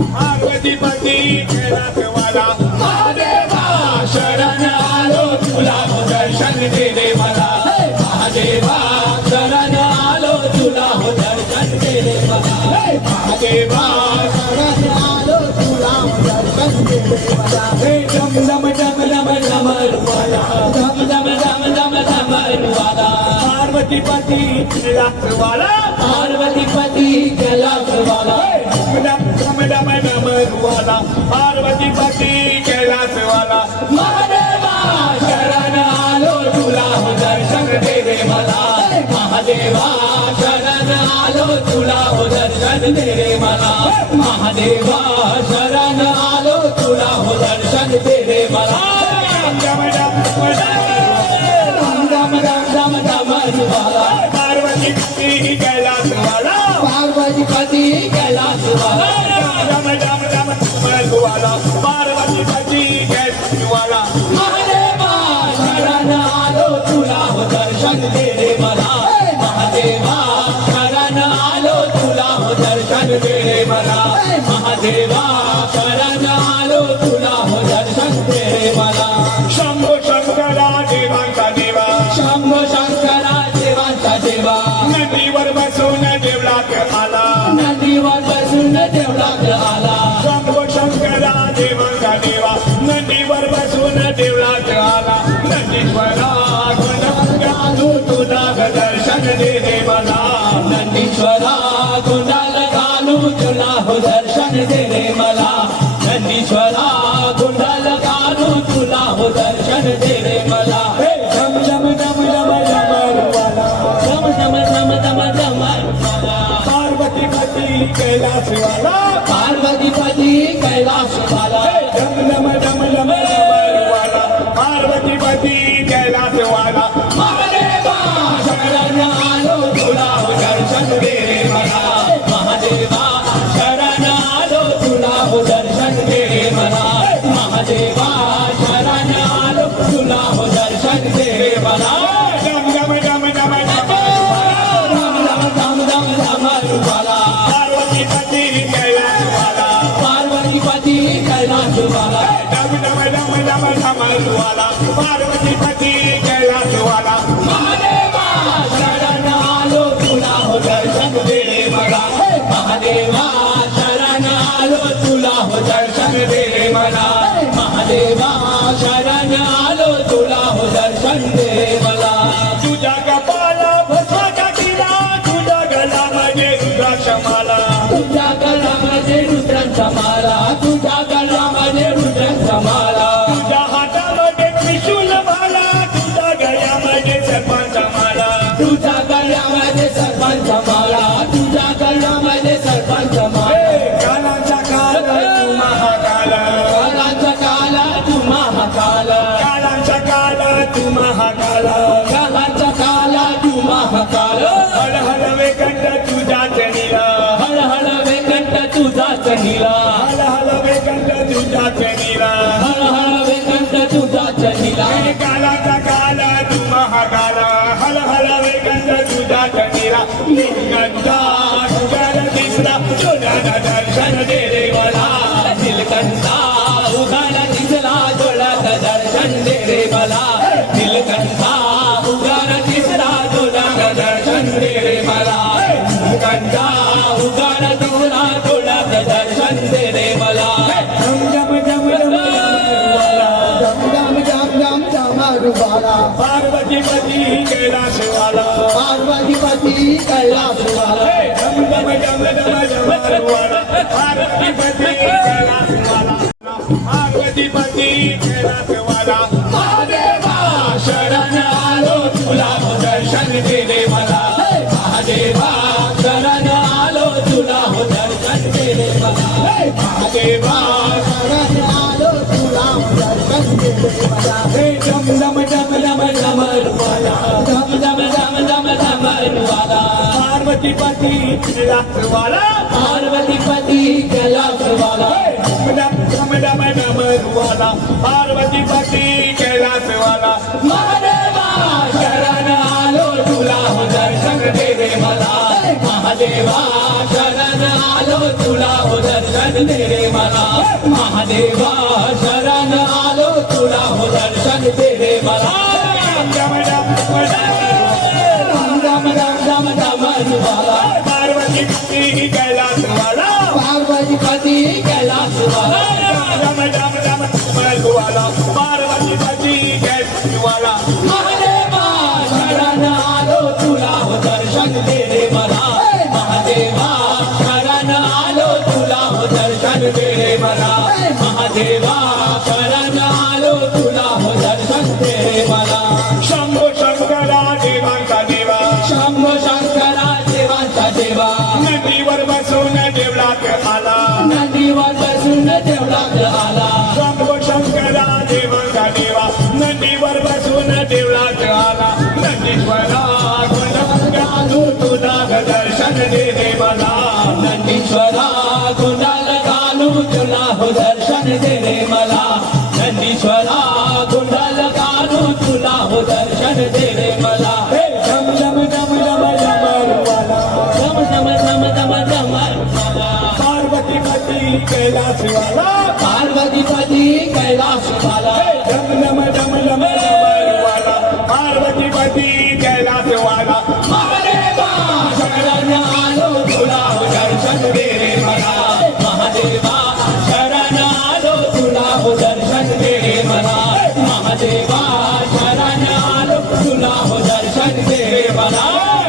पार्वतीपती कैलासवाला महादेवा शरण आलो तुला हो दर्शन दे दे मला महादेवा शरण आलो तुला हो दर्शन दे दे मला महादेवा शरण आलो तुला हो दर्शन दे दे मला हे डम डम डम डम डमरुवाला डम डम डम डम डमरुवाला पार्वतीपती कैलासवाला पार्वतीपती कैलासवाला डम डम डम डमरुवाला पार्वतीपती कैलासवाला महादेवा शरण आलो तुला हो दर्शन दे दे मला महादेवा शरण आलो तुला हो दर्शन दे दे मला महादेवा शरण आलो तुला हो दर्शन दे दे मला डम डम डम डम डमरुवाला पार्वतीपती कैलासवाला पार्वतीपती कैलासवाला डम डम डम डमरुवाला पार्वतीपती कैलासवाला महादेवा शरण आलो तुला हो दर्शन दे दे मला महादेवा शरण आलो तुला हो दर्शन दे दे मला महादेवा शरण आलो तुला हो दर्शन दे दे मला शंभो शंकरा देवांचा देवा शंभो शंकरा देवांचा देवा नदीवर बसून देवळात आला नदीवर बसून देवळात आला शंभो शंकरा देवांचा देवा नदीवर बसून देवळात आला नंदीश्वरा तुला दर्शन दे दे मला नंदीश्वरा कुंडाल घालू तुला हो दर्शन दे दे मला नंदीश्वरा कुंडाल घालू तुला हो दर्शन दे दे मला डम डम डम डम डमरुवाला डम डम डम डम डमरुवाला पार्वतीपती कैलासवाला पार्वतीपती कैलासवाला डम डम डम डम डमरुवाला पार्वतीपती कैलासवाला महादेवा शरण आलो तुला हो दर्शन दे दे मला महादेवा शरण आलो तुला हो दर्शन दे दे मला महादेवा शरण आलो तुला हो दर्शन दे दे मला डम डम डम डम डम डमरुवाला पार्वतीपती कैलासवाला पार्वतीपती कैलासवाला डम डम डम डम डमरुवाला पार्वतीपती कैलासवाला महादेवा शरण आलो तुला हो दर्शन दे दे मला महादेवा शरण आलो तुला हो दर्शन दे दे मला महादेवा शरण आलो तुला हो दर्शन दे दे मला तुझ्या कपाला भस्माचा टिळा तुझ्या गळ्यामध्ये रुद्राक्षा माला तुझ्या गळ्यामध्ये रुद्राक्षा माला तुझ्या गळ्यामध्ये रुद्राक्षा माला तुझ्या हातामध्ये त्रिशूल माला तुझ्या गळ्यामध्ये सर्पांचा माला तुझ्या गळ्यामध्ये सर्पांचा माला तुझ्या गळ्यामध्ये सर्पांचा माला कालांचा काल तू महाकाल कालांचा काल तू महाकाल कालांचा काल तू महाकाल कालांचा काल तू महाकाल हळ हळ वेकंठ तुझ्या चनीला हळ हळ वेकंठ तुझा चनीला हळ हळ वेकंठ तुझा चनीला हळ हळ वेकंठ तुझा चनीला कालांचा काल तू महाकाल हळ हळ वेकंठ तुझा चनीला निकंठा तुझ्या दिसला तुझ्या दर्शन दे दे मला निलकंठा उगाला दिसला डोळ्यात दर्शन दे दे मला निलकंठा उगाला दिसला डोळ्यात दर्शन दे दे मला निलकंठा उगाला दिसला डोळ्यात दर्शन दे दे मला डम डम डम डमरुवाला पार्वतीपती कैलासवाला पार्वतीपती कैलासवाला डम डम डम डमरुवाला पार्वतीपती कैलासवाला पार्वतीपती कैलासवाला महादेवा शरण आलो तुला हो दर्शन दे दे मला महादेवा शरण आलो तुला हो दर्शन दे दे मला महादेवा शरण आलो तुला हो दर्शन दे दे मला डम डम डम डम डमरुवाला डम डम डम डम डमरुवाला पार्वतीपती कैलासवाला पार्वतीपती कैलासवाला डम डम डम डमरुवाला पार्वतीपती कैलासवाला महादेवा शरण आलो तुला हो दर्शन दे दे मला महादेवा शरण आलो तुला हो दर्शन दे रे मला महादेवा शरण आलो तुला हो दर्शन दे रे मला डम डम राम राम राम राम डमरुवाला पार्वती पती कैलासवाला पार्वती पती कैलासवाला डम डम डम डमरुवाला पार्वती पती कैलासवाला महादेवा शरण आलो तुला हो दर्शन दे रे मला महादेवा शरण आलो तुला हो दर्शन दे रे मला महादेवा शरण आलो तुला हो दर्शन दे रे मला शंभो शंकरा देवांचा देवा शंभो शंकरा देवांचा देवा नदीवर बसून देवळात आला नदीवर बसून देवळात आला शंभो शंकरा देवांचा देवा नदीवर बसून देवळात आला नंदीश्वरा गुणगानू तुला दर्शन दे रे मला नंदीश्वरा गुंडाल घालू तुला हो दर्शन दे रे मला नंदीश्वरा गुंडाल घालू तुला हो दर्शन दे रे मला हे झम झम झम झम झमरुवाला दम दम दम दम दम मला पार्वती पती कैलासवाला पार्वती पती कैलासवाला झम झम झम झम झमरुवाला पार्वती पती कैलासवाला महादेवा शरण आलो तुला हो दर्शन दे रे मला महादेवा शरण आलो तुला हो दर्शन दे रे मला महादेवा शरण आलो तुला हो दर्शन दे रे मला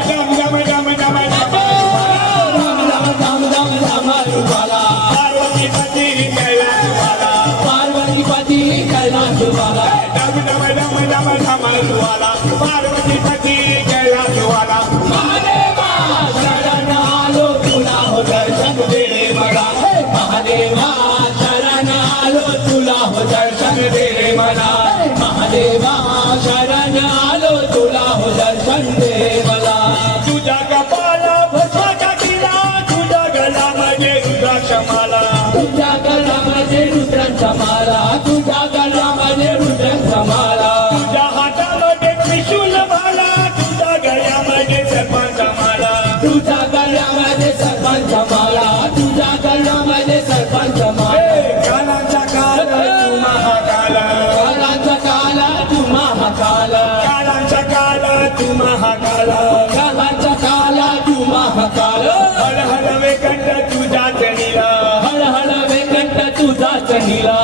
झम झम झम झम राम राम राम राम डमरुवाला पार्वती पती कैलासवाला पार्वती पती कैलासवाला डम डम डम डम झमरुवाला पार्वती पती कैलासवाला महादेवा शरण आलो तुला हो दर्शन दे रे मला महादेवा शरण आलो तुला हो दर्शन दे रे मला महादेवा शरण आलो तुला हो दर्शन दे रे मला तुझ्या कपाला भस्माचा टिळा तुझ्या गळामध्ये रुद्राक्षमाला तुझ्या गळामध्ये रुद्रांचा माला तुझ्या गळामध्ये रुद्रांचा माला तुझ्या हातामध्ये त्रिशूल माला तुझ्या गळ्यामध्ये सर्पांचा माला तुझ्या गळ्यामध्ये सर्पांचा माला तुझ्या गळ्यामध्ये सर्पांचा माला कालांचा काल तू महाकाल कालाचा काला तू महाकाल कालांचा काल तू महाकाल कालाचा काला तू महाकाल हर हर वेकंठ तुझ्या चणीला हळ हळ वेकंठ तुझा चहिला